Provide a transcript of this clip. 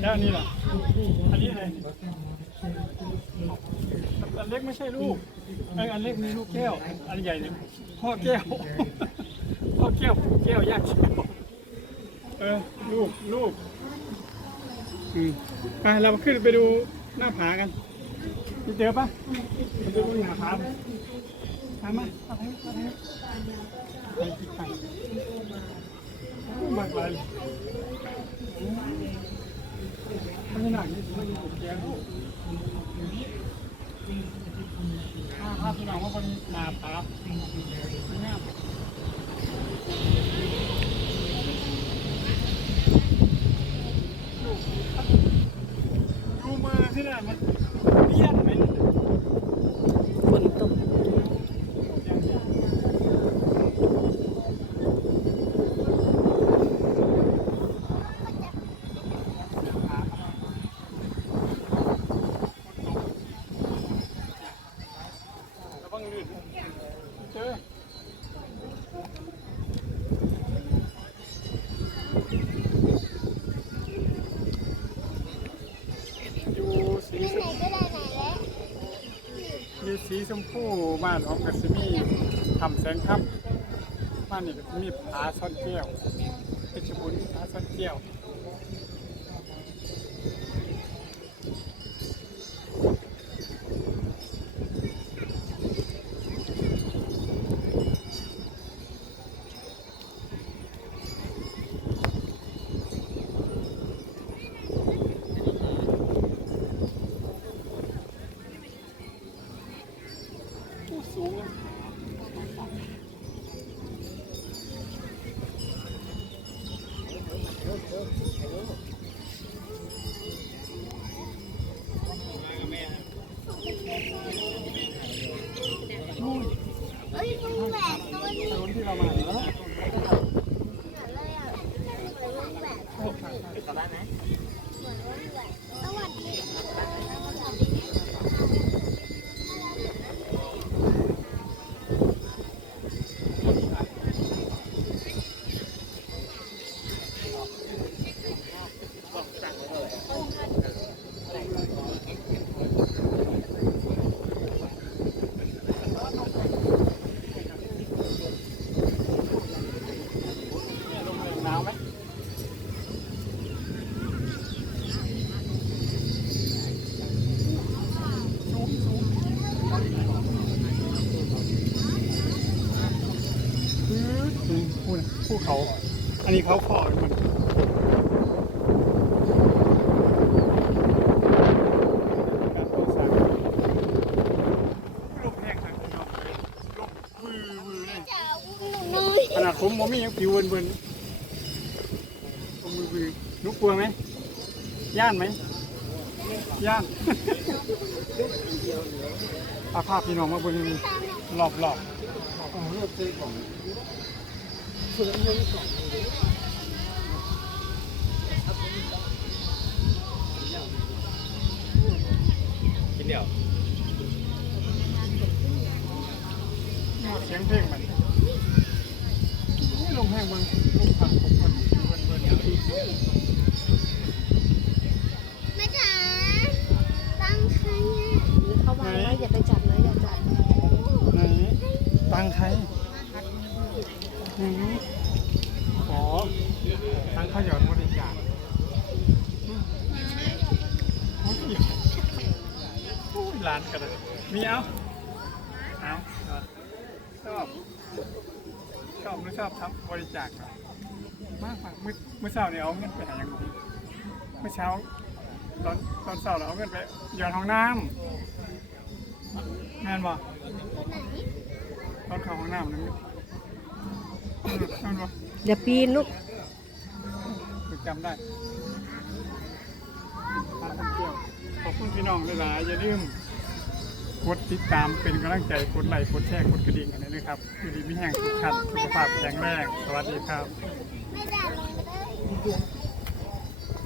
แล้วอันนี้ล่ะ อันนี้อะไรอันเล็กไม่ใช่ลูกไอยอันเล็กมีลูกแก้ว อันใหญ่เนี่ยพ่อแก้ว พ่อแก้วแก้วย่าแก้วเออลูกลูกอืมไปเราขึ้นไปดูหน้าผากันมีเจอปะไปดูหน้าผาไปตามมาอาไปเอาไปไปที่ไปมา ถูกแย่ลูกภาพี่น้องว่าเป็นหน้าผา สีชมพูบ้านของกัสมีทำแสงครับบ้านนี้ก็มีผาซ่อนแก้วเพชรบุรีผาซ่อนแก้ว กลับบ้านไหม ภูเขา อันนี้เขาขอเหมือนการก่อสางลมแห้งครับพี่น้องลมวือวือเลยจะอุ้มหนูหน่อยขนาดผมมอมี่ยังผิวเวินเวินตรงมือมือนุกกลัวไหม ย่านไหม ย่านอาภาพพี่น้องมาเบิ่งรอบรอบกิ นเดียวเสียงเพลงมันนี่ลงแห้งเบิ่งลงผักผมมันเบิ่งเบิ่งแม่จ๋าตั้งใครอะนี่เข้าบ้านแล้วอย่าไปจับนะอย่าจับไหนตังไทย อืออ๋อตังเขาหยอดบริจาคอืมโอ้ยโอ้ยร้านกันเลยมีเอาเอาเอาชอบชอบไม่ชอบทำบริจาคเหรอมากมากมื้อมื้อเช้าเนี่ยเอาเงินไปหาอย่างหนูเมื่อเช้าตอนตอนเช้าเราเอาเงินไปหยอดห้องน้ำแม่นบ่ตัวไหนตอนเข้าห้องน้ำนั่น นั่นบ่อย่าปีนลูกจำได้ขอบคุณพี่น้องหลายๆอย่าลืมกดติดตามเป็นกำลังใจกดไลค์กดแชร์กดกระดิ่งกันเลยนะครับอยู่ดีมีแห่งสุขภานสุขภาพแข็งแรงสวัสดีครับ